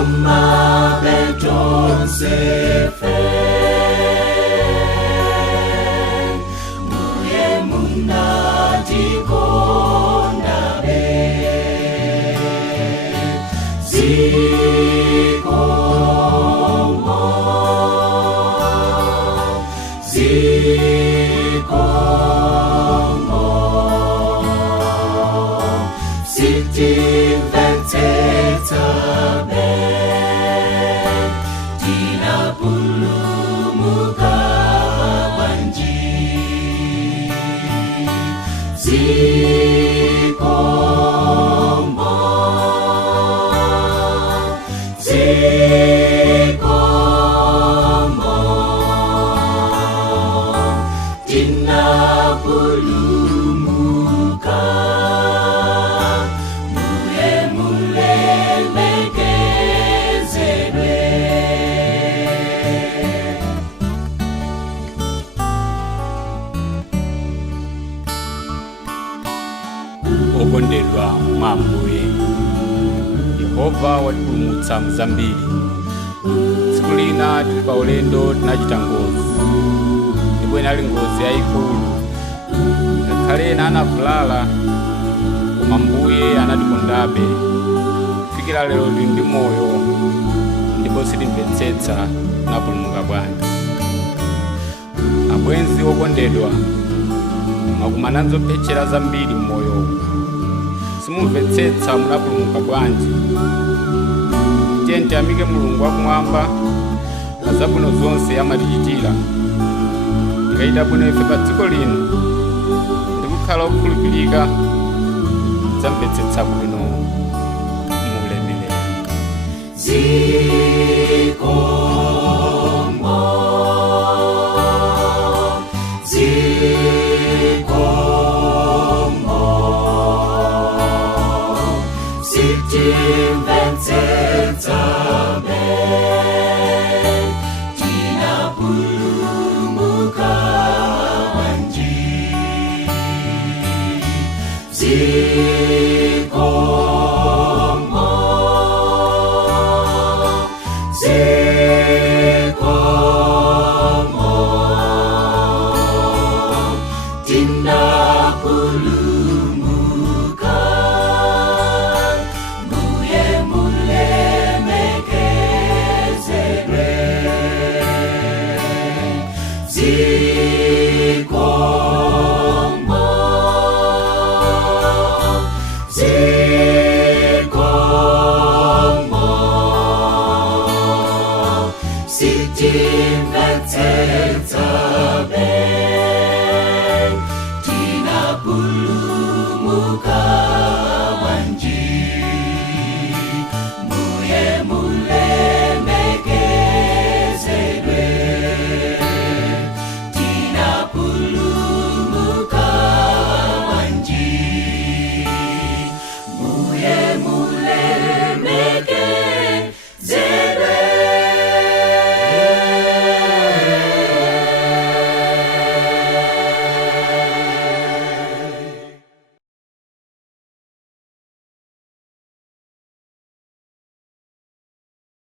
Koma betonse fe Muye munadikonda be Zikomo Sitimveteta be Tina pulumuka banji Zikomo Tina pulumuka Muye mulemekezerwe Okondedwa mwa Ambuye, Yehova watipulumutsa mzambiri. Tsiku lina tili pa ulendo tinachita ngozi, ndipo inali ngozi yayikulu. Ngakhale anavulala, koma Ambuye anatikondabe. Kufikira lero tili ndi moyo, ndipo sitimvetsetsa napulumuka bwanji. Abwenzi okondedwa, mwakumana nzophetchera zambiri m'moyo, simumvetsetsa munapulumuka bwanji. Tiye tiyamike Mulungu wakumwamba pa zabwino zonse amatichitira. Tikachita bwino ife pa dziko lino ndi kukhala okhulupirika, tidzamvetsetsa bwino muulemerero. Sitimvetsetsa be Tina pulumuka banji Zikomo Tina pulumuka Muye mulemekezerwe Zikomo Sitimvetsetsa be Tina pulumuka